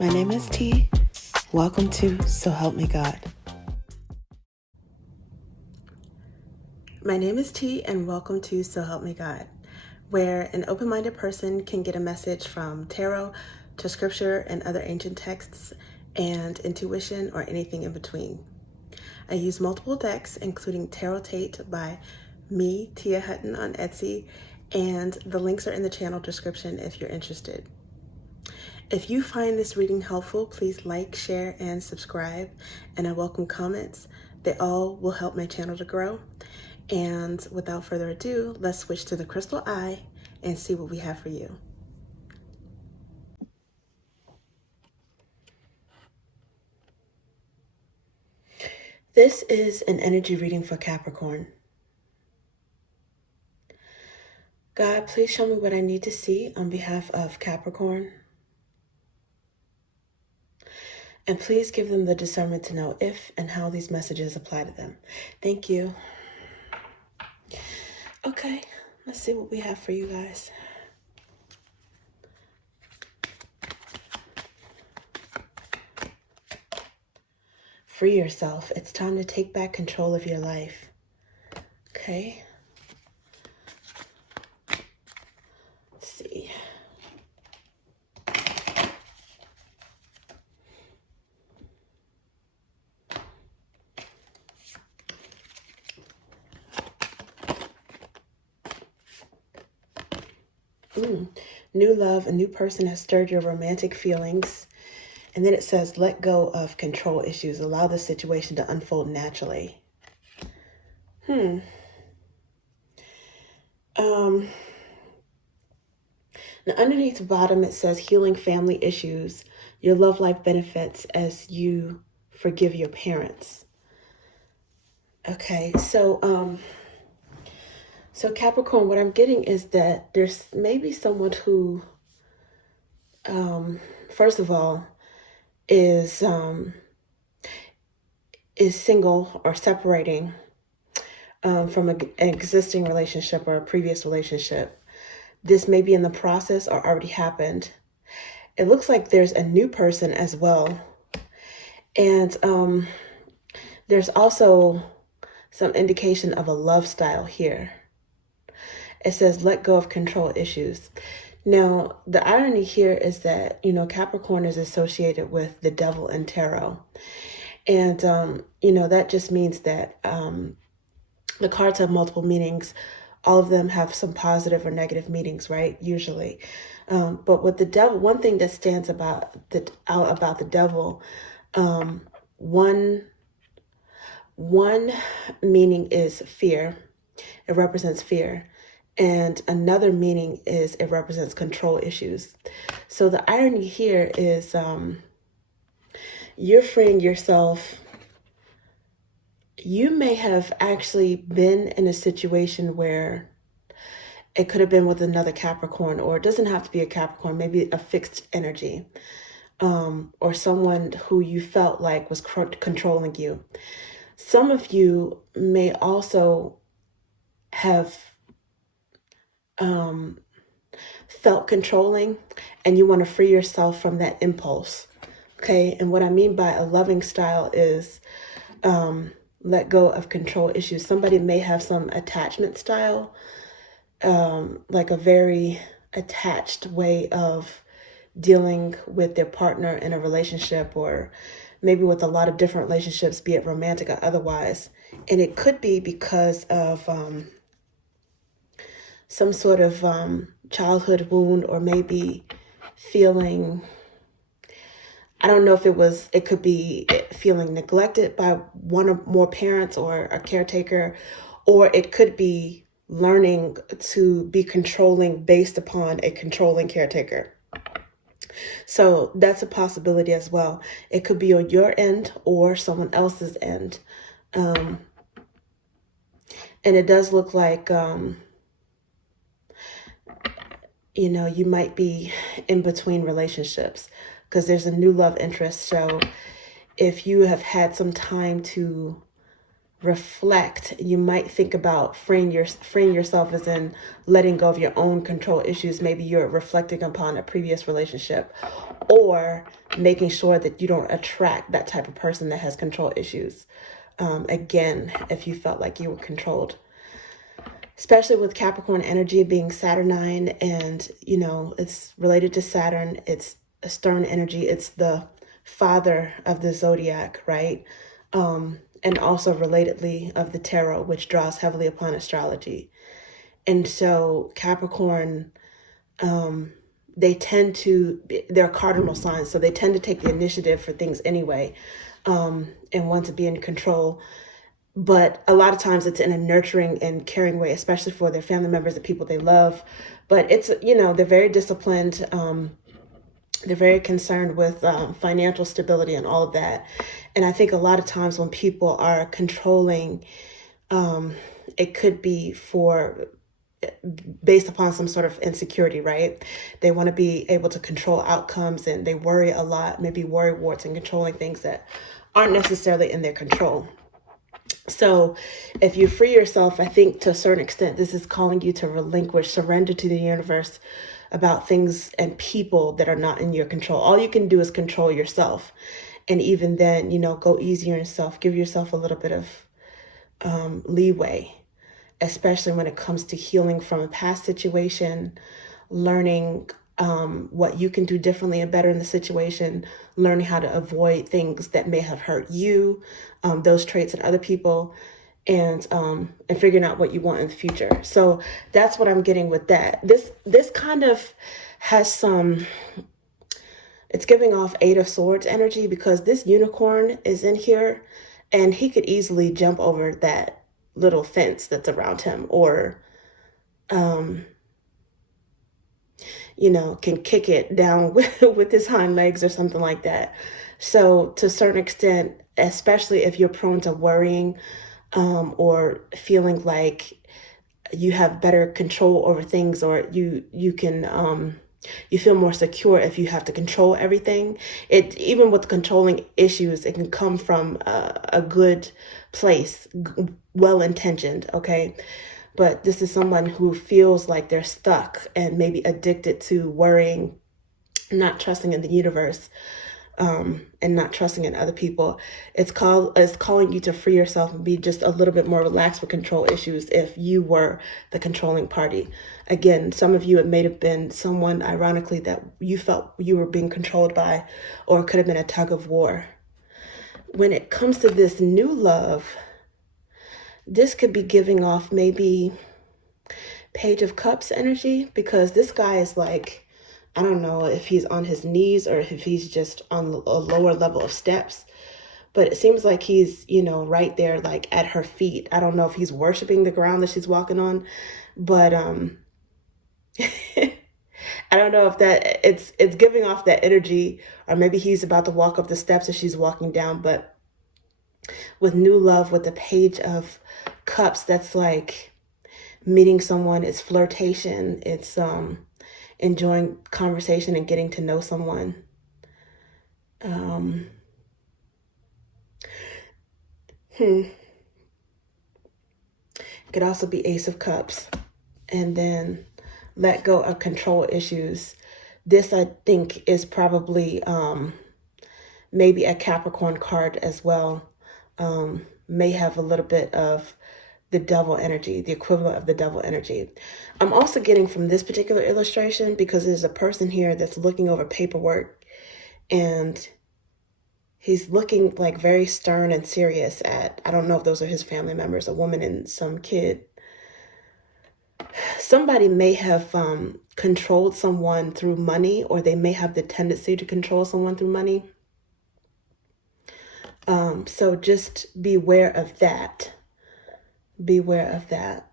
My name is T. Welcome to So Help Me God. My name is T, and welcome to So Help Me God, where an open-minded person can get a message from tarot to scripture and other ancient texts and intuition or anything in between. I use multiple decks, including Tarot Tate by me, Tia Hutton, on Etsy, and the links are in the channel description if you're interested. If you find this reading helpful, please like, share, and subscribe, and I welcome comments. They all will help my channel to grow. And without further ado, let's switch to the crystal eye and see what we have for you. This is an energy reading for Capricorn. God, please show me what I need to see on behalf of Capricorn. And please give them the discernment to know if and how these messages apply to them. Thank you. Okay, let's see what we have for you guys. Free yourself. It's time to take back control of your life. Okay. Let's see. New love, a new person has stirred your romantic feelings. And then it says, let go of control issues. Allow the situation to unfold naturally. Now underneath the bottom, it says healing family issues. Your love life benefits as you forgive your parents. Okay, so Capricorn, what I'm getting is that there's maybe someone who, first of all, is single or separating from an existing relationship or a previous relationship. This may be in the process or already happened. It looks like there's a new person as well. And there's also some indication of a love style here. It says, let go of control issues. Now, the irony here is that, Capricorn is associated with the devil and tarot. And, that just means that the cards have multiple meanings. All of them have some positive or negative meanings, right? Usually. But with the devil, one thing that stands out about the devil, one meaning is fear. It represents fear. And another meaning is it represents control issues. So the irony here is you're freeing yourself. You may have actually been in a situation where it could have been with another Capricorn, or it doesn't have to be a Capricorn, maybe a fixed energy, or someone who you felt like was controlling you. Some of you may also have felt controlling, and you want to free yourself from that impulse. Okay. And what I mean by a loving style is let go of control issues. Somebody may have some attachment style, like a very attached way of dealing with their partner in a relationship, or maybe with a lot of different relationships, be it romantic or otherwise. And it could be because of some sort of childhood wound, or maybe feeling, I don't know if it could be feeling neglected by one or more parents or a caretaker, or it could be learning to be controlling based upon a controlling caretaker. So that's a possibility as well. It could be on your end or someone else's end. And it does look like, you might be in between relationships because there's a new love interest. So if you have had some time to reflect, you might think about freeing yourself, as in letting go of your own control issues. Maybe you're reflecting upon a previous relationship, or making sure that you don't attract that type of person that has control issues. Again, if you felt like you were controlled, especially with Capricorn energy being Saturnine, and it's related to Saturn. It's a stern energy. It's the father of the zodiac, right? And also relatedly of the tarot, which draws heavily upon astrology. And so Capricorn, they're cardinal signs, so they tend to take the initiative for things anyway, and want to be in control. But a lot of times it's in a nurturing and caring way, especially for their family members, the people they love. But it's, they're very disciplined. They're very concerned with financial stability and all of that. And I think a lot of times when people are controlling, it could be based upon some sort of insecurity, right? They want to be able to control outcomes, and they worry a lot, maybe worry warts and controlling things that aren't necessarily in their control. So if you free yourself, I think to a certain extent, this is calling you to relinquish, surrender to the universe about things and people that are not in your control. All you can do is control yourself. And even then, go easy on yourself, give yourself a little bit of leeway, especially when it comes to healing from a past situation, learning what you can do differently and better in the situation, learning how to avoid things that may have hurt you, those traits in other people, and figuring out what you want in the future. So that's what I'm getting with that. This kind of has it's giving off Eight of Swords energy, because this unicorn is in here, and he could easily jump over that little fence that's around him, or can kick it down with his hind legs or something like that. So to a certain extent, especially if you're prone to worrying, or feeling like you have better control over things, or you can you feel more secure if you have to control everything. Even with controlling issues, it can come from a good place, well-intentioned, okay? But this is someone who feels like they're stuck and maybe addicted to worrying, not trusting in the universe, and not trusting in other people. It's calling you to free yourself and be just a little bit more relaxed with control issues if you were the controlling party. Again, some of you, it may have been someone, ironically, that you felt you were being controlled by, or it could have been a tug of war. When it comes to this new love, this could be giving off maybe Page of Cups energy, because this guy is like, I don't know if he's on his knees or if he's just on a lower level of steps, but it seems like he's, right there, like at her feet. I don't know if he's worshiping the ground that she's walking on, but I don't know if that it's giving off that energy, or maybe he's about to walk up the steps as she's walking down. But with new love, with the Page of Cups, that's like meeting someone. It's flirtation. It's enjoying conversation and getting to know someone. It could also be Ace of Cups, and then let go of control issues. This, I think, is probably maybe a Capricorn card as well. May have a little bit of the devil energy, the equivalent of the devil energy. I'm also getting from this particular illustration, because there's a person here that's looking over paperwork, and he's looking like very stern and serious at, I don't know if those are his family members, a woman and some kid. Somebody may have controlled someone through money, or they may have the tendency to control someone through money. So just beware of that. Beware of that.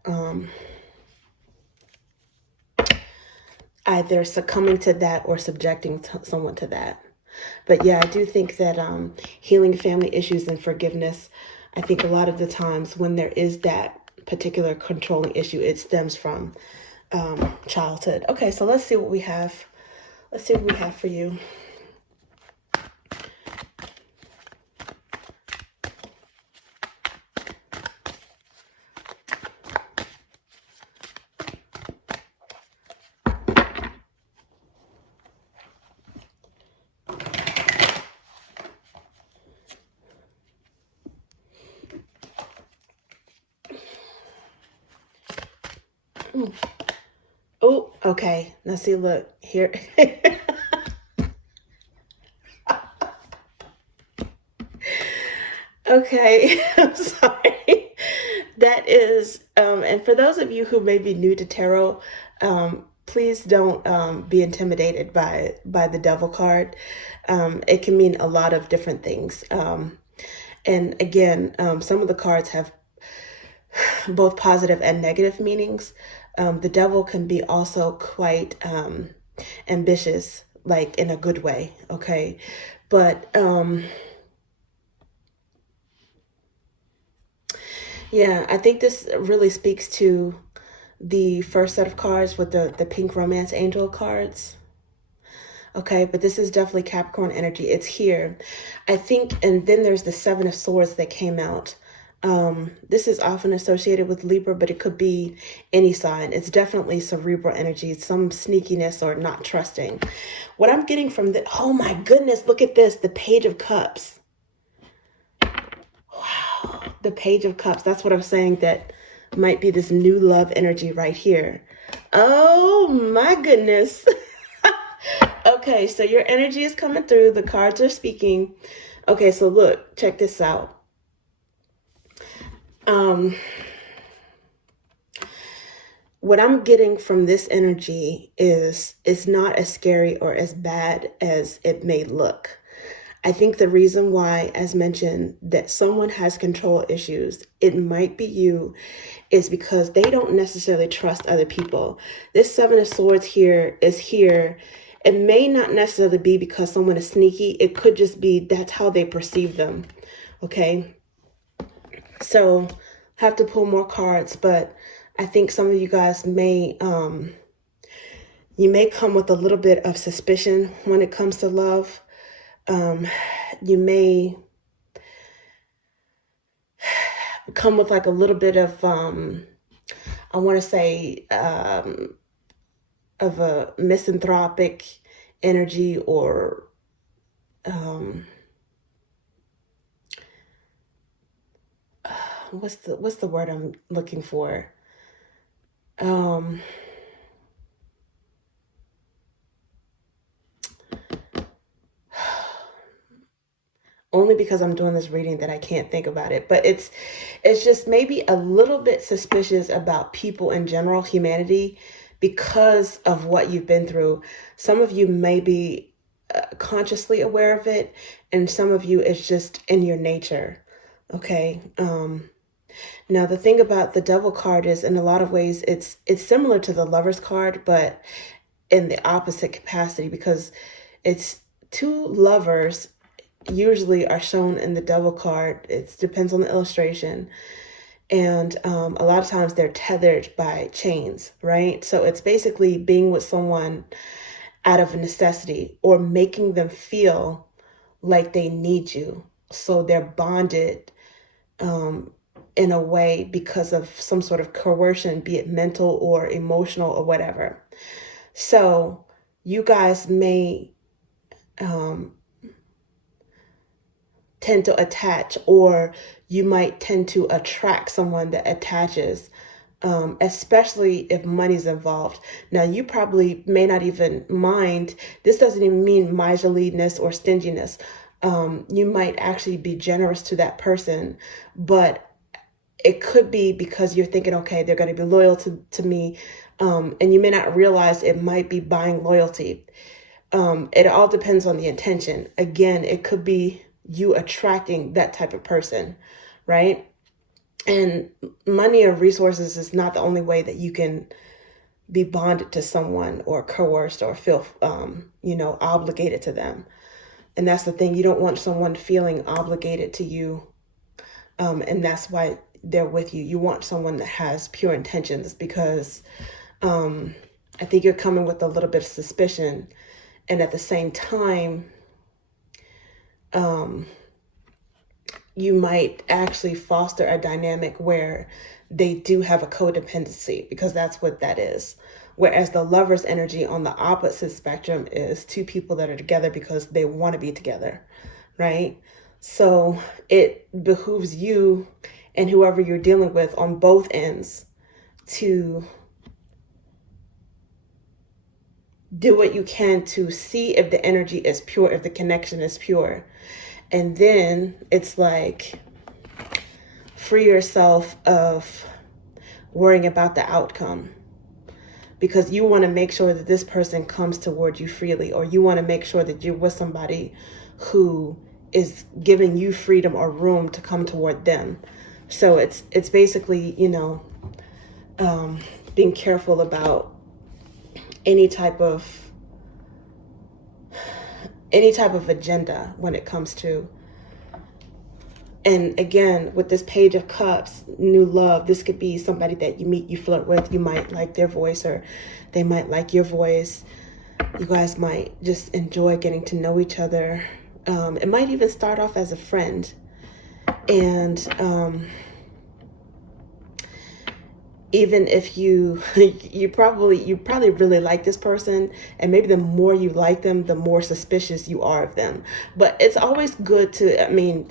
Either succumbing to that or subjecting someone to that. But yeah, I do think that healing family issues and forgiveness, I think a lot of the times when there is that particular controlling issue, it stems from childhood. Okay, so let's see what we have. Let's see what we have for you. Oh, okay. Now see, look here. Okay, I'm sorry. That is, and for those of you who may be new to tarot, please don't be intimidated by the devil card. It can mean a lot of different things. And again, some of the cards have both positive and negative meanings. The devil can be also quite ambitious, like in a good way, okay? But yeah, I think this really speaks to the first set of cards with the pink romance angel cards. Okay, but this is definitely Capricorn energy. It's here. I think, and then there's the Seven of Swords that came out. This is often associated with Libra, but it could be any sign. It's definitely cerebral energy, some sneakiness or not trusting. What I'm getting from the, oh my goodness, look at this, the Page of Cups. Wow, the Page of Cups. That's what I'm saying, that might be this new love energy right here. Oh my goodness. Okay, so your energy is coming through. The cards are speaking. Okay, so look, check this out. What I'm getting from this energy is it's not as scary or as bad as it may look. I think the reason why, as mentioned, that someone has control issues, it might be you, is because they don't necessarily trust other people. This Seven of Swords here is here. It may not necessarily be because someone is sneaky. It could just be that's how they perceive them. Okay. So have to pull more cards, but I think some of you guys may, you may come with a little bit of suspicion when it comes to love. You may come with like a little bit of, I want to say, of a misanthropic energy, or what's the word I'm looking for? Only because I'm doing this reading that I can't think about it, but it's just maybe a little bit suspicious about people in general, humanity, because of what you've been through. Some of you may be consciously aware of it, and some of you it's just in your nature. Okay. Now the thing about the Devil card is, in a lot of ways, it's similar to the Lover's card, but in the opposite capacity, because it's two lovers usually are shown in the Devil card. It depends on the illustration. And a lot of times they're tethered by chains, right? So it's basically being with someone out of necessity, or making them feel like they need you. So they're bonded in a way because of some sort of coercion, be it mental or emotional or whatever. So you guys may tend to attach, or you might tend to attract someone that attaches, especially if money's involved. Now, you probably may not even mind. This doesn't even mean miserliness or stinginess. You might actually be generous to that person, but it could be because you're thinking, okay, they're going to be loyal to me. And you may not realize it might be buying loyalty. It all depends on the intention. Again, it could be you attracting that type of person, right? And money or resources is not the only way that you can be bonded to someone or coerced or feel, obligated to them. And that's the thing. You don't want someone feeling obligated to you. And that's why they're with you. You want someone that has pure intentions, because I think you're coming with a little bit of suspicion. And at the same time, you might actually foster a dynamic where they do have a codependency, because that's what that is. Whereas the Lover's energy on the opposite spectrum is two people that are together because they want to be together, right? So it behooves you and whoever you're dealing with on both ends to do what you can to see if the energy is pure, if the connection is pure. And then it's like, free yourself of worrying about the outcome, because you want to make sure that this person comes toward you freely, or you want to make sure that you're with somebody who is giving you freedom or room to come toward them. So it's basically, being careful about any type of agenda when it comes to. And again, with this Page of Cups, new love, this could be somebody that you meet, you flirt with. You might like their voice, or they might like your voice. You guys might just enjoy getting to know each other. It might even start off as a friend. And even if you probably really like this person, and maybe the more you like them, the more suspicious you are of them. But it's always good to,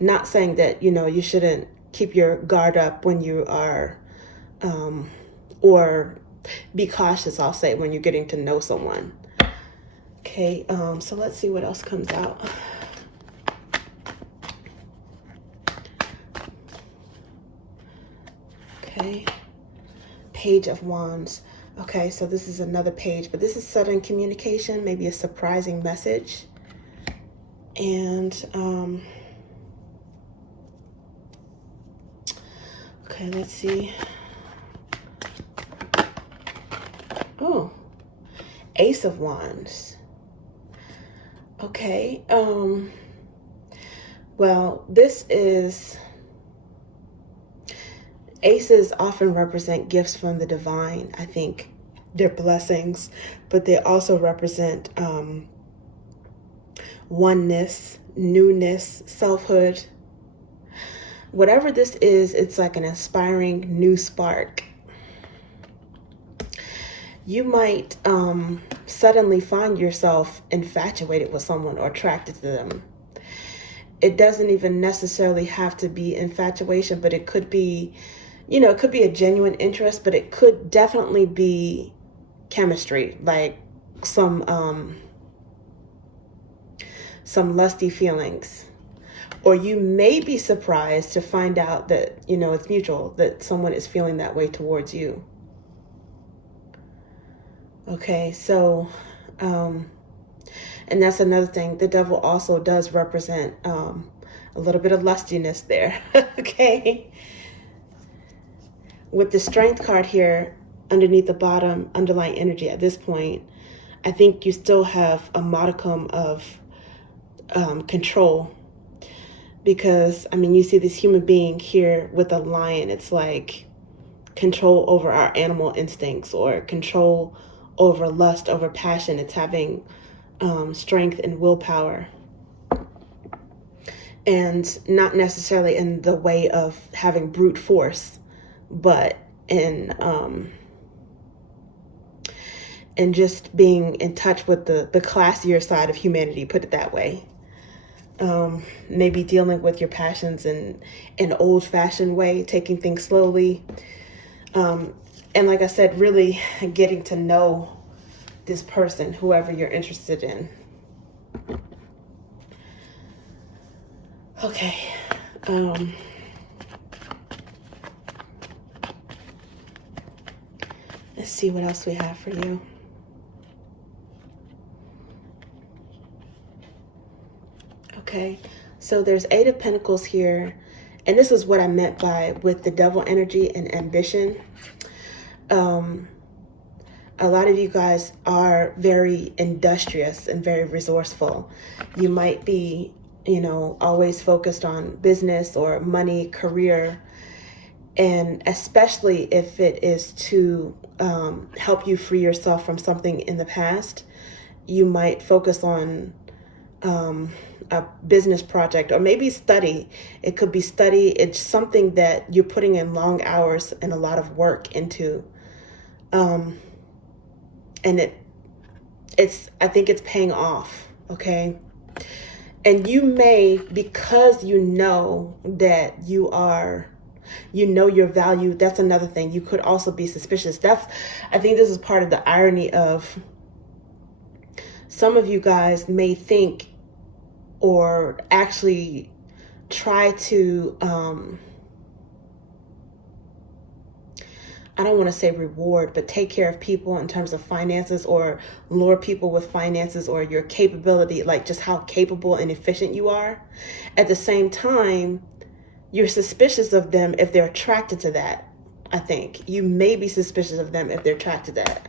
not saying that, you shouldn't keep your guard up when you are, or be cautious, I'll say, when you're getting to know someone. Okay, so let's see what else comes out. Okay, Page of Wands. Okay, so this is another page, but this is sudden communication, maybe a surprising message. And, okay, let's see. Oh, Ace of Wands. Okay, well, this is, aces often represent gifts from the divine. I think they're blessings, but they also represent oneness, newness, selfhood. Whatever this is, it's like an inspiring new spark. You might suddenly find yourself infatuated with someone or attracted to them. It doesn't even necessarily have to be infatuation, but it could be, it could be a genuine interest, but it could definitely be chemistry, like some lusty feelings. Or you may be surprised to find out that, it's mutual, that someone is feeling that way towards you. Okay, so, and that's another thing. The devil also does represent a little bit of lustiness there. Okay. With the Strength card here underneath the bottom underlying energy at this point, I think you still have a modicum of control. Because, you see this human being here with a lion. It's like control over our animal instincts, or control over lust, over passion. It's having strength and willpower. And not necessarily in the way of having brute force, but in just being in touch with the classier side of humanity, put it that way. Maybe dealing with your passions in an old-fashioned way, taking things slowly. And like I said, really getting to know this person, whoever you're interested in. Okay. Let's see what else we have for you. Okay, so there's Eight of Pentacles here. And this is what I meant by with the devil energy and ambition. A lot of you guys are very industrious and very resourceful. You might be, always focused on business or money, career. And especially if it is to help you free yourself from something in the past, you might focus on a business project, or maybe study. It could be study. It's something that you're putting in long hours and a lot of work into. And I think it's paying off. Okay. And you may, because you know that you are, your value. That's another thing. You could also be suspicious. I think this is part of the irony of Some of you guys may think or actually try to, I don't want to say reward, but take care of people in terms of finances, or lure people with finances, or your capability, like just how capable and efficient you are. At the same time, you're suspicious of them if they're attracted to that. I think you may be suspicious of them if they're attracted to that.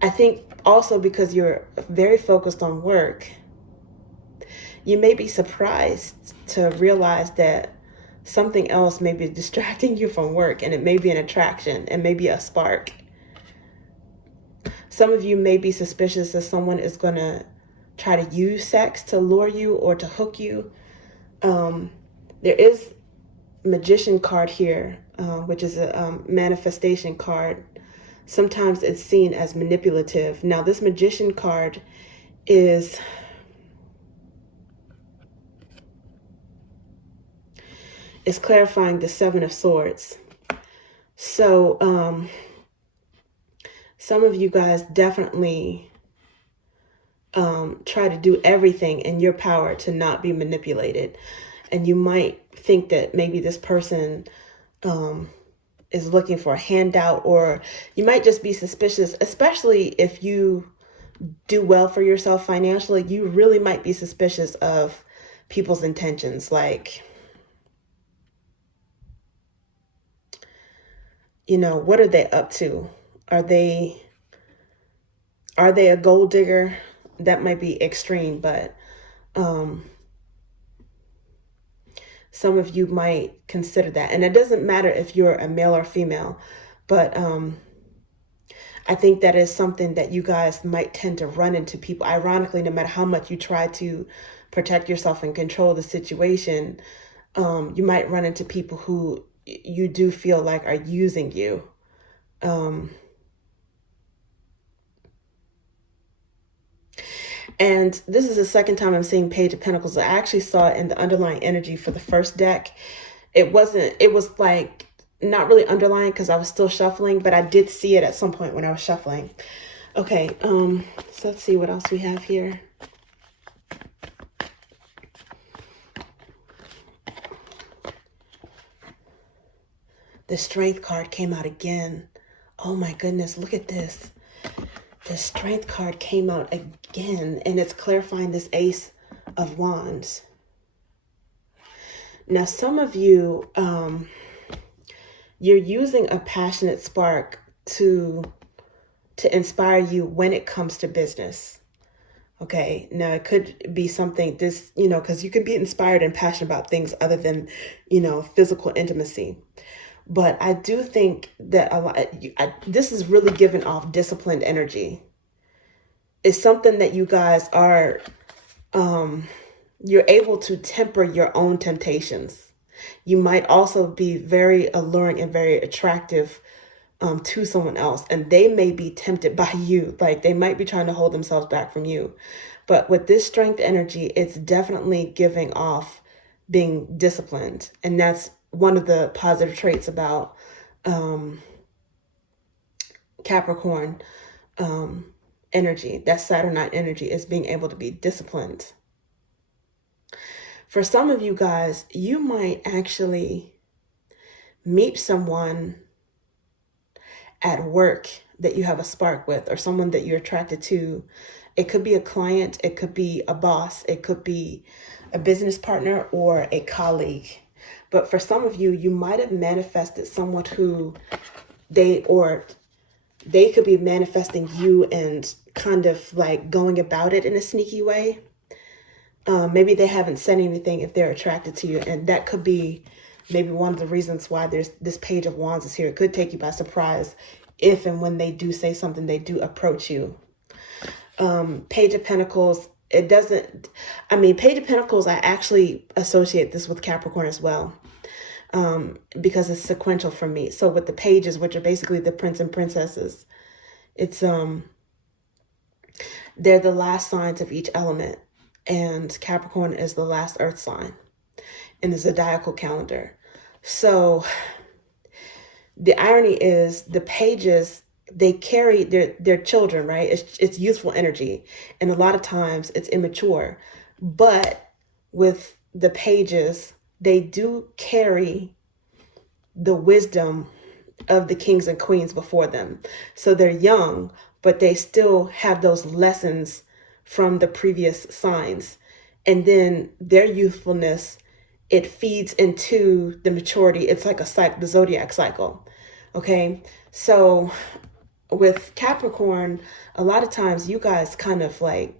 I think also because you're very focused on work, you may be surprised to realize that something else may be distracting you from work, and it may be an attraction, and maybe a spark. Some of you may be suspicious that someone is going to try to use sex to lure you or to hook you. There is Magician card here, which is a manifestation card. Sometimes it's seen as manipulative. Now, this Magician card is clarifying the Seven of Swords. So some of you guys definitely try to do everything in your power to not be manipulated. And you might think that maybe this person is looking for a handout, or you might just be suspicious, especially if you do well for yourself financially. You really might be suspicious of people's intentions. Like, what are they up to? Are they a gold digger? That might be extreme, but some of you might consider that. And it doesn't matter if you're a male or female, but I think that is something that you guys might tend to run into people. Ironically, no matter how much you try to protect yourself and control the situation, you might run into people who you do feel like are using you. And this is the second time I'm seeing Page of Pentacles. I actually saw it in the underlying energy for the first deck. It was like not really underlying because I was still shuffling, but I did see it at some point when I was shuffling. Okay, so let's see what else we have here. The Strength card came out again. Oh my goodness, look at this. The Strength card came out again, and it's clarifying this Ace of Wands. Now, some of you, you're using a passionate spark to inspire you when it comes to business. Okay, now it could be something because you could be inspired and passionate about things other than, physical intimacy. But I do think that this is really giving off disciplined energy. It's something that you guys are, you're able to temper your own temptations. You might also be very alluring and very attractive to someone else, and they may be tempted by you. Like, they might be trying to hold themselves back from you. But with this Strength energy, it's definitely giving off being disciplined. And that's one of the positive traits about Capricorn energy, that Saturnine energy, is being able to be disciplined. For some of you guys, you might actually meet someone at work that you have a spark with, or someone that you're attracted to. It could be a client, it could be a boss, it could be a business partner, or a colleague. But for some of you, you might have manifested someone who they could be manifesting you and kind of like going about it in a sneaky way. Maybe they haven't said anything if they're attracted to you. And that could be maybe one of the reasons why there's this Page of Wands is here. It could take you by surprise if and when they do say something, they do approach you. Page of Pentacles, Page of Pentacles, I actually associate this with Capricorn as well, because it's sequential for me. So with the pages, which are basically the prince and princesses, it's they're the last signs of each element, and Capricorn is the last earth sign in the zodiacal calendar. So the irony is the pages they carry their children, right? It's youthful energy, and a lot of times it's immature. But with the pages, they do carry the wisdom of the kings and queens before them. So they're young, but they still have those lessons from the previous signs. And then their youthfulness, it feeds into the maturity. It's like a cycle, the zodiac cycle. Okay. So with Capricorn, a lot of times you guys kind of like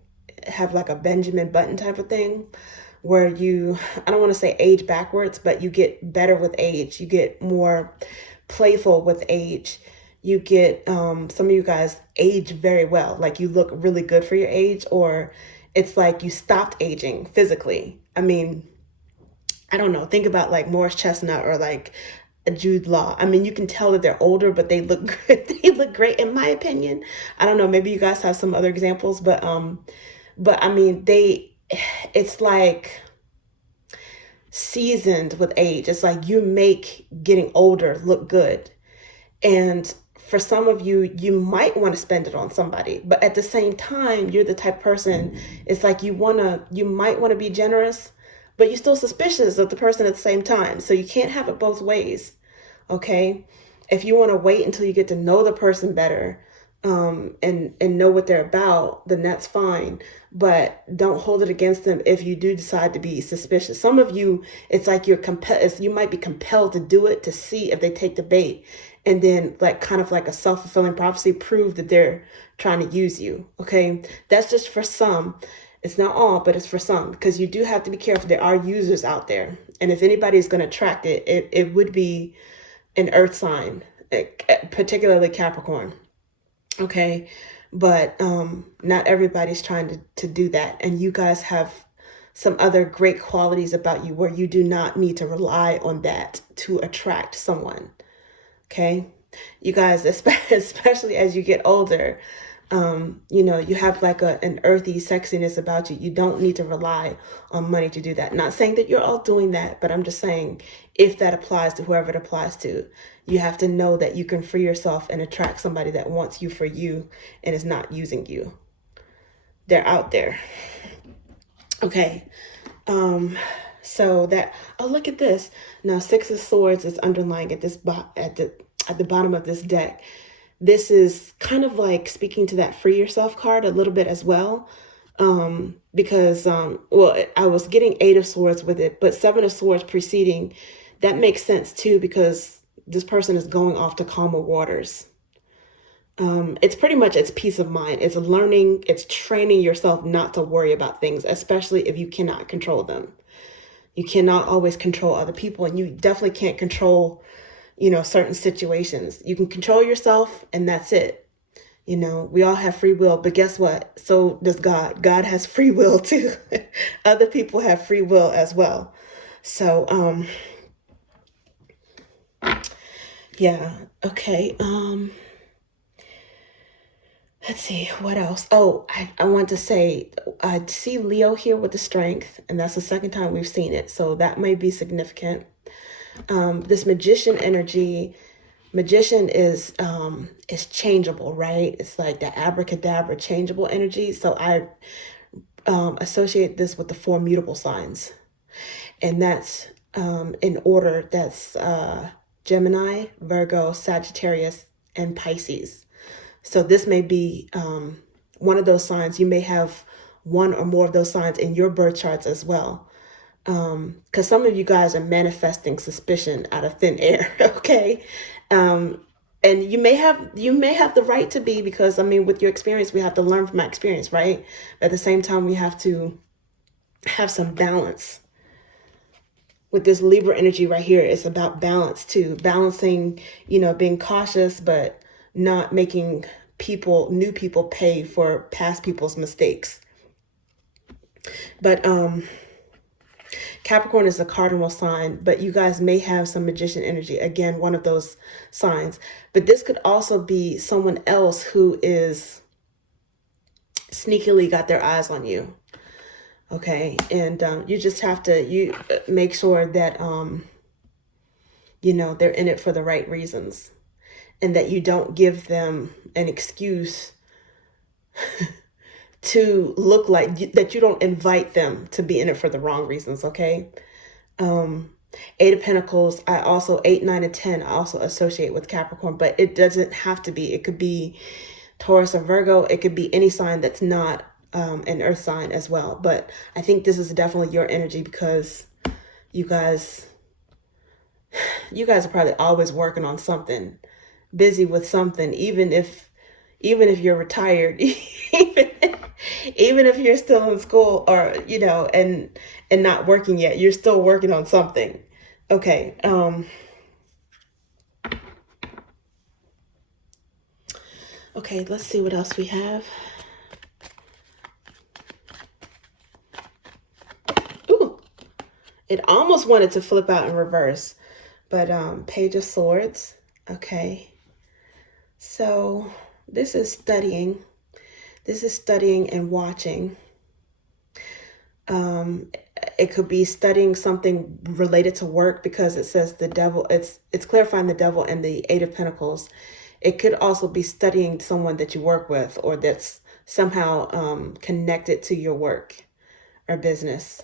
have like a Benjamin Button type of thing where you, I don't want to say age backwards, but you get better with age. You get more playful with age. You get, some of you guys age very well. Like you look really good for your age, or it's like you stopped aging physically. I mean, I don't know. Think about like Morris Chestnut or like a Jude Law. I mean, you can tell that they're older, but they look good. They look great, in my opinion. I don't know. Maybe you guys have some other examples, but I mean, it's like seasoned with age. It's like you make getting older look good. And for some of you, you might want to spend it on somebody, but at the same time, you're the type of person, it's like you might want to be generous, but you're still suspicious of the person at the same time. So you can't have it both ways. Okay. If you want to wait until you get to know the person better, and know what they're about, then that's fine. But don't hold it against them if you do decide to be suspicious. Some of you, it's like you might be compelled to do it to see if they take the bait, and then like kind of like a self-fulfilling prophecy, prove that they're trying to use you. Okay, that's just for some. It's not all, but it's for some, because you do have to be careful. There are users out there, and if anybody is going to attract it, it would be an earth sign, particularly Capricorn. Okay. But not everybody's trying to do that. And you guys have some other great qualities about you where you do not need to rely on that to attract someone. Okay. You guys, especially as you get older, you have like an earthy sexiness about you. You don't need to rely on money to do that. Not saying that you're all doing that, but I'm just saying if that applies to whoever it applies to, you have to know that you can free yourself and attract somebody that wants you for you and is not using you. They're out there. Okay. So that, oh, look at this. Now, Six of Swords is underlying at the bottom of this deck. This is kind of like speaking to that free yourself card a little bit as well. Because, I was getting Eight of Swords with it, but Seven of Swords preceding, that makes sense too, because this person is going off to calmer waters. It's pretty much, it's peace of mind. It's learning, it's training yourself not to worry about things, especially if you cannot control them. You cannot always control other people, and you definitely can't control, certain situations. You can control yourself, and that's it. We all have free will, but guess what? So does God. God has free will too. Other people have free will as well. So, yeah. Okay. Let's see what else. Oh, I want to say, I see Leo here with the strength, and that's the second time we've seen it. So that may be significant. This magician energy, magician is changeable, right? It's like the abracadabra changeable energy. So I associate this with the four mutable signs, and that's in order. That's Gemini, Virgo, Sagittarius, and Pisces. So this may be one of those signs. You may have one or more of those signs in your birth charts as well. Because some of you guys are manifesting suspicion out of thin air. Okay. And you may have the right to be, because with your experience, we have to learn from our experience, right? At the same time, we have to have some balance. With this Libra energy right here, it's about balance too. Balancing, being cautious, but not making new people pay for past people's mistakes. But Capricorn is a cardinal sign, but you guys may have some magician energy. Again, one of those signs. But this could also be someone else who is sneakily got their eyes on you. Okay. And you just have to make sure that, they're in it for the right reasons. and that you don't give them an excuse to look like that. You don't invite them to be in it for the wrong reasons. Okay. Eight of Pentacles, I also 8, 9, and 10 I also associate with Capricorn, but it doesn't have to be. It could be Taurus or Virgo. It could be any sign that's not an earth sign as well. But I think this is definitely your energy, because you guys are probably always working on something, busy with something, even if you're retired, even if you're still in school, or and not working yet, you're still working on something. Okay. Okay, let's see what else we have. Ooh, it almost wanted to flip out in reverse, but Page of Swords. Okay. So this is studying. This is studying and watching. It could be studying something related to work, because it says the devil. It's clarifying the devil and the Eight of Pentacles. It could also be studying someone that you work with, or that's somehow connected to your work or business.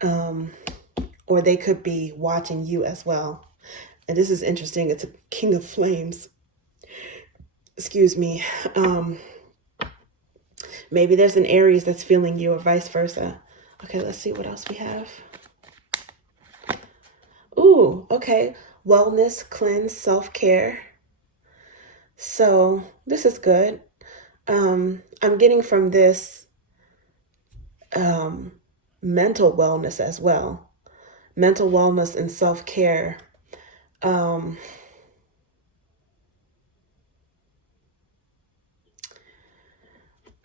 Or they could be watching you as well. And this is interesting. It's a King of Flames. Excuse me. Maybe there's an Aries that's feeling you, or vice versa. Okay, let's see what else we have. Ooh, okay. Wellness, cleanse, self-care. So this is good. I'm getting from this mental wellness as well. Mental wellness and self-care.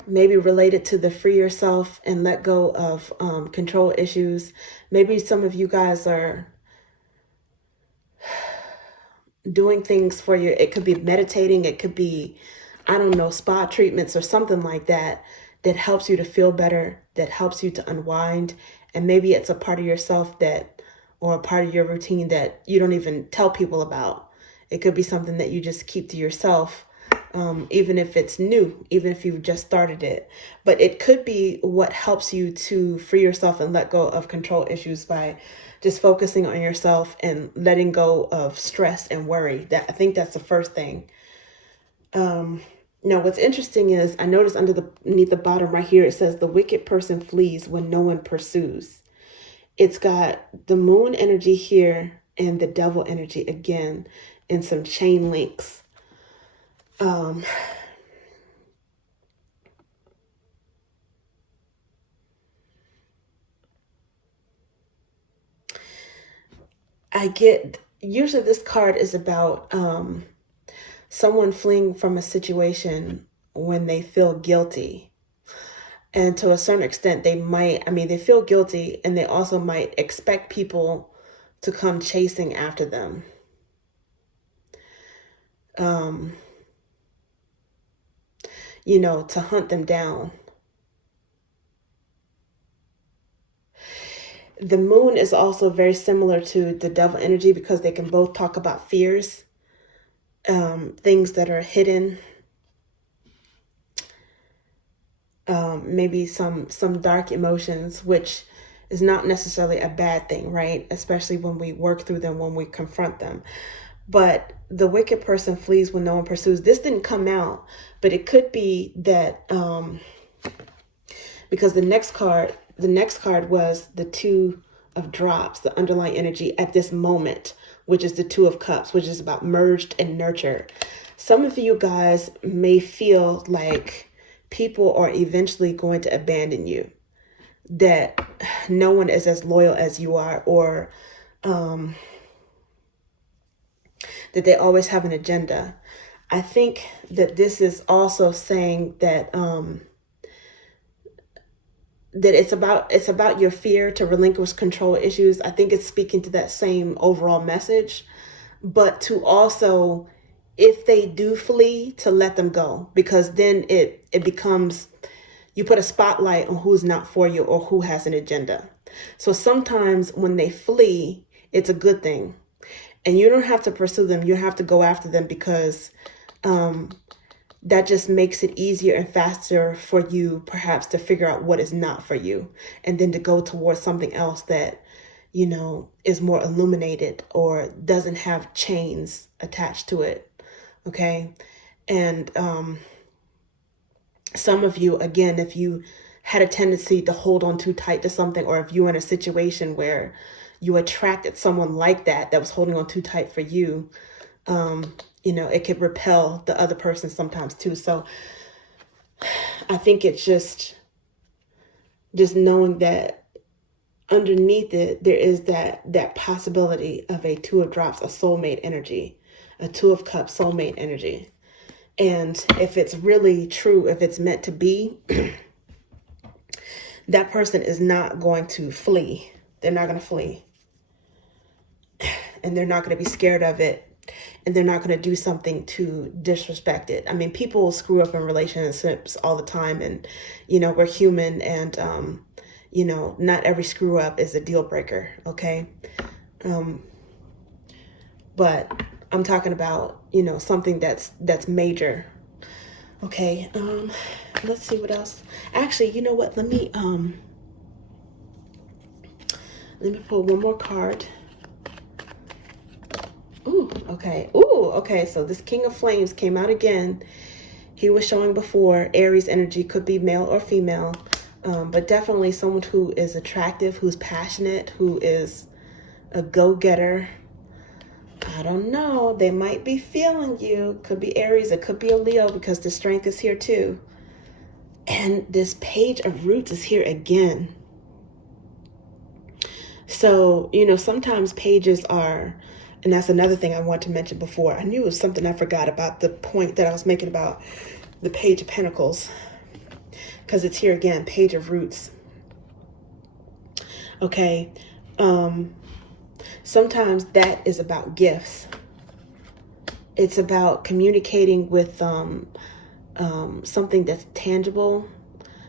Maybe related to the free yourself and let go of control issues. Maybe some of you guys are doing things for you. It could be meditating. It could be, I don't know, spa treatments or something like that, that helps you to feel better, that helps you to unwind. And maybe it's a part of yourself or a part of your routine that you don't even tell people about. It could be something that you just keep to yourself. Even if it's new, even if you've just started it. But it could be what helps you to free yourself and let go of control issues by just focusing on yourself and letting go of stress and worry. I think that's the first thing. Now, what's interesting is I noticed underneath the bottom right here, it says the wicked person flees when no one pursues. It's got the moon energy here and the devil energy again, and some chain links. Usually this card is about someone fleeing from a situation when they feel guilty. And to a certain extent, they feel guilty, and they also might expect people to come chasing after them. To hunt them down. The moon is also very similar to the devil energy, because they can both talk about fears, things that are hidden, maybe some dark emotions, which is not necessarily a bad thing, right? Especially when we work through them, when we confront them. But the wicked person flees when no one pursues. This didn't come out, but it could be that because the next card was the Two of Drops, the underlying energy at this moment, which is the Two of Cups, which is about merged and nurtured. Some of you guys may feel like people are eventually going to abandon you, that no one is as loyal as you are, or that they always have an agenda. I think that this is also saying that that it's about your fear to relinquish control issues. I think it's speaking to that same overall message, but to also, if they do flee, to let them go, because then it becomes, you put a spotlight on who's not for you or who has an agenda. So sometimes when they flee, it's a good thing. And you don't have to pursue them. You have to go after them because that just makes it easier and faster for you perhaps to figure out what is not for you, and then to go towards something else that, is more illuminated or doesn't have chains attached to it. Okay. And some of you, again, if you had a tendency to hold on too tight to something, or if you're in a situation where you attracted someone like that was holding on too tight for you, it could repel the other person sometimes too. So I think it's just knowing that underneath it, there is that possibility of a Two of Drops, a soulmate energy, a Two of Cups, soulmate energy. And if it's really true, if it's meant to be, that person is not going to flee. They're not going to flee. And they're not going to be scared of it. And they're not going to do something to disrespect it. I mean, people screw up in relationships all the time. And, we're human. And, not every screw up is a deal breaker. Okay. But I'm talking about, something that's major. Okay. Let's see what else. Actually, you know what? Let me pull one more card. Ooh, okay. Ooh, okay. So this King of Flames came out again. He was showing before Aries energy, could be male or female, but definitely someone who is attractive, who's passionate, who is a go-getter. I don't know. They might be feeling you. Could be Aries. It could be a Leo, because the strength is here too. And this Page of Roots is here again. So, sometimes pages are, and that's another thing I want to mention before. I knew it was something I forgot about, the point that I was making about the Page of Pentacles, because it's here again, Page of Roots. Okay. Sometimes that is about gifts. It's about communicating with something that's tangible.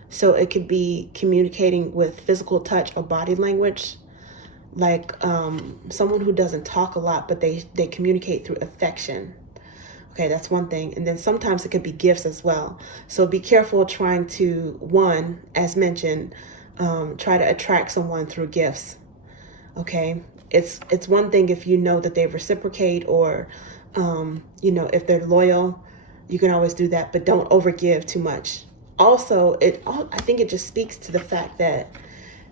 So it could be communicating with physical touch or body language. Like someone who doesn't talk a lot, but they communicate through affection. Okay, that's one thing. And then sometimes it could be gifts as well. So be careful trying to, one, as mentioned, try to attract someone through gifts. Okay, it's one thing if you know that they reciprocate, or if they're loyal, you can always do that, but don't overgive too much. Also, I think it just speaks to the fact that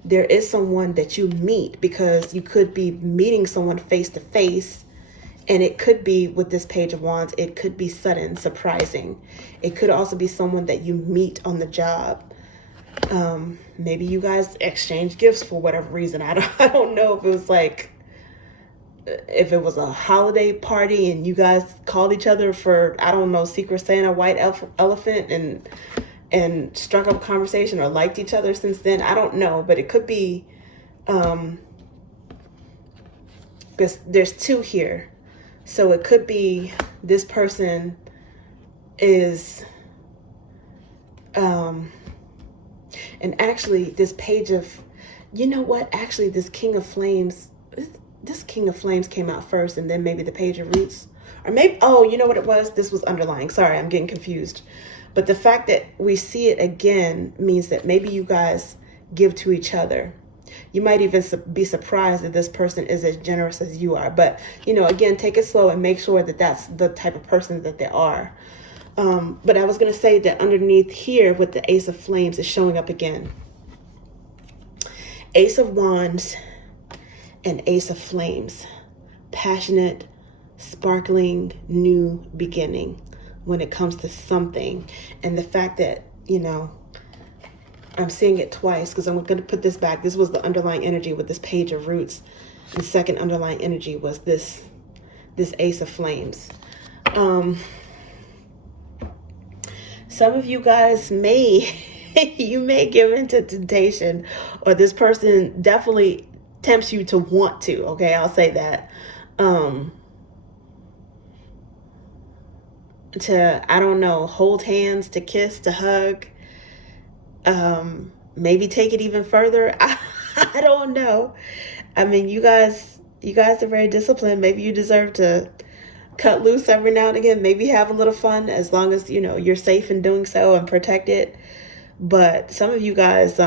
there is someone that you meet, because you could be meeting someone face to face, and it could be, with this Page of Wands, it could be sudden, surprising. It could also be someone that you meet on the job. Maybe you guys exchange gifts for whatever reason. I don't know if it was like, if it was a holiday party and you guys called each other for, I don't know, Secret Santa, white elephant, and struck up a conversation, or liked each other since then. I don't know, but it could be, because there's two here. So it could be this person is, and actually this Page of, actually this King of Flames, this King of Flames came out first, and then maybe the Page of Roots, or maybe, oh, you know what it was? This was underlying. Sorry, I'm getting confused. But the fact that we see it again means that maybe you guys give to each other. You might even be surprised that this person is as generous as you are. But, again, take it slow and make sure that that's the type of person that they are. But I was going to say that underneath here with the Ace of Flames is showing up again. Ace of Wands and Ace of Flames. Passionate, sparkling, new beginning when it comes to something. And the fact that, I'm seeing it twice, because I'm going to put this back. This was the underlying energy with this Page of Roots. The second underlying energy was this Ace of Flames. Some of you guys you may give into temptation, or this person definitely tempts you to want to. Okay, I'll say that. To, I don't know, hold hands, to kiss, to hug. Maybe take it even further. I don't know. I mean, you guys You guys are very disciplined. Maybe you deserve to cut loose every now and again. Maybe have a little fun, as long as, you know, you're safe in doing so and protected. But some of you guys,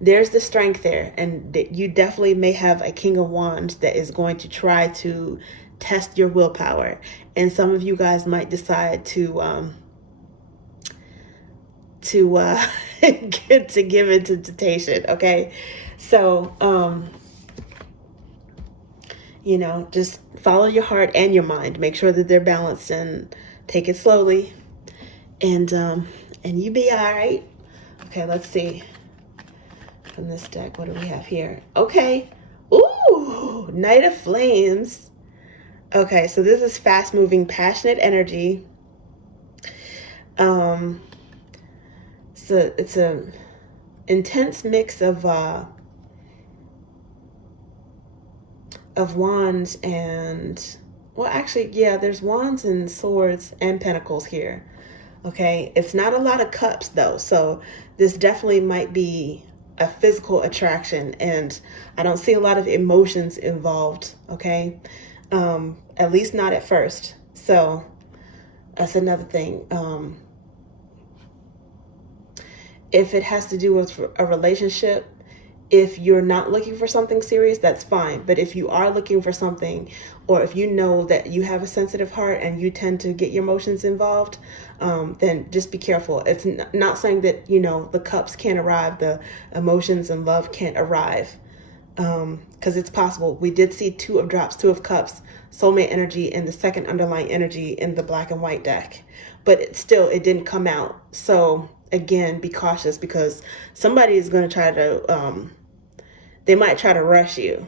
there's the strength there, and you definitely may have a King of Wands that is going to try to test your willpower. And some of you guys might decide to get to give into temptation. Okay, so you know, just follow your heart and your mind. Make sure that they're balanced, and take it slowly, and you be all right. Okay, let's see. From this deck, what do we have here? Okay. Ooh, Knight of Flames. Okay, so this is fast-moving, passionate energy. So it's a intense mix of wands and, well, actually, yeah, there's wands and swords and pentacles here. Okay, it's not a lot of cups though, so this definitely might be a physical attraction, and I don't see a lot of emotions involved. Okay, at least not at first. So that's another thing. If it has to do with a relationship, if you're not looking for something serious, that's fine. But if you are looking for something, or if you know that you have a sensitive heart and you tend to get your emotions involved, then just be careful. It's not saying that, you know, the cups can't arrive, the emotions and love can't arrive, because it's possible. We did see Two of Drops, Two of Cups, soulmate energy, and the second underlying energy in the black and white deck. But it didn't come out. So again, be cautious, because somebody is going to try to, they might try to rush you,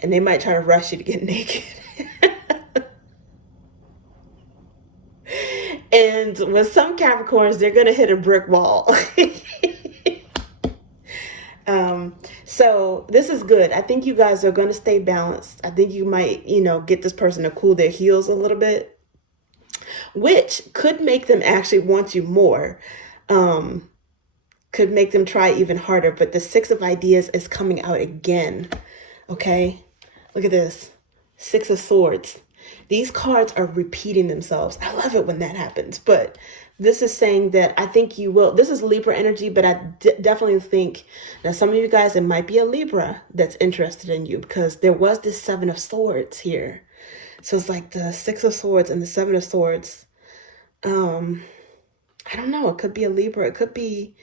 and they might try to rush you to get naked. And with some Capricorns, they're going to hit a brick wall. So this is good. I think you guys are going to stay balanced. I think you might, you know, get this person to cool their heels a little bit, which could make them actually want you more. Could make them try even harder. But the Six of Ideas is coming out again. Okay, look at this. Six of Swords. These cards are repeating themselves. I love it when that happens. But this is saying that I think you will. This is Libra energy, but I definitely think that some of you guys, it might be a Libra that's interested in you, because there was this Seven of Swords here. So it's like the Six of Swords and the Seven of Swords. I don't know. It could be a Libra. It could be,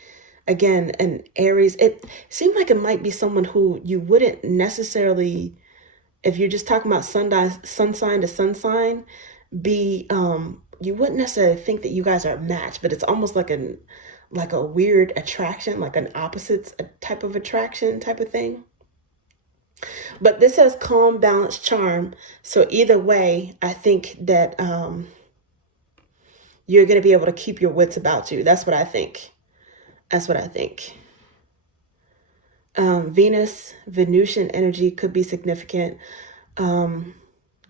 again, an Aries. It seemed like it might be someone who you wouldn't necessarily, if you're just talking about sun sign to sun sign, you wouldn't necessarily think that you guys are a match, but it's almost like a weird attraction, like an opposites type of attraction type of thing. But this says calm, balance, charm. So either way, I think that you're going to be able to keep your wits about you. That's what I think. That's what I think. Venus, Venusian energy could be significant. The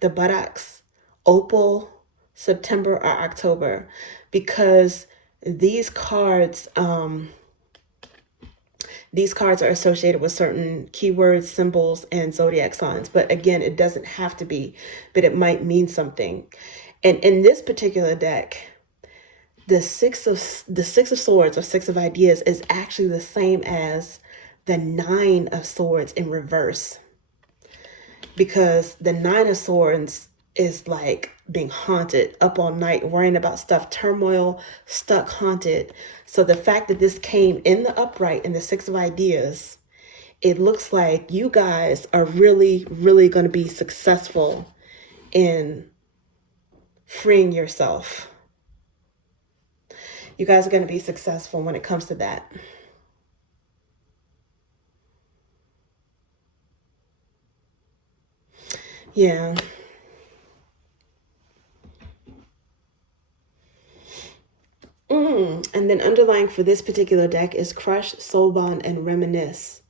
buttocks, opal, September or October, because these cards are associated with certain keywords, symbols, and zodiac signs. But again, it doesn't have to be, but it might mean something. And in this particular deck, the Six of Swords or Six of Ideas is actually the same as the Nine of Swords in reverse, because the Nine of Swords is like being haunted, up all night, worrying about stuff, turmoil, stuck, haunted. So the fact that this came in the upright in the Six of Ideas, it looks like you guys are really, really going to be successful in freeing yourself. You guys are going to be successful when it comes to that. Yeah. And then underlying for this particular deck is Crush, Soul Bond, and Reminisce.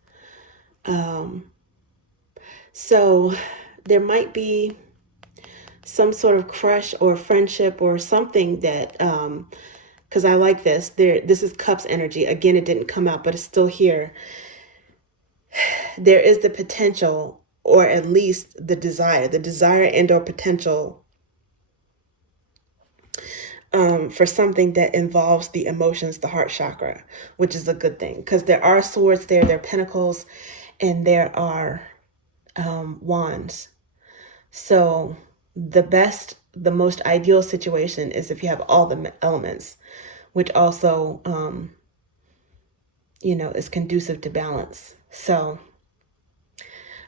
So there might be some sort of crush or friendship or something that, because I like this. This is Cups energy. Again, it didn't come out, but it's still here. There is the potential or at least the desire and or potential for something that involves the emotions, the heart chakra, which is a good thing because there are swords there are pentacles, and there are wands. So the most ideal situation is if you have all the elements, which also, is conducive to balance. So,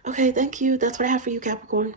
okay, thank you. That's what I have for you, Capricorn.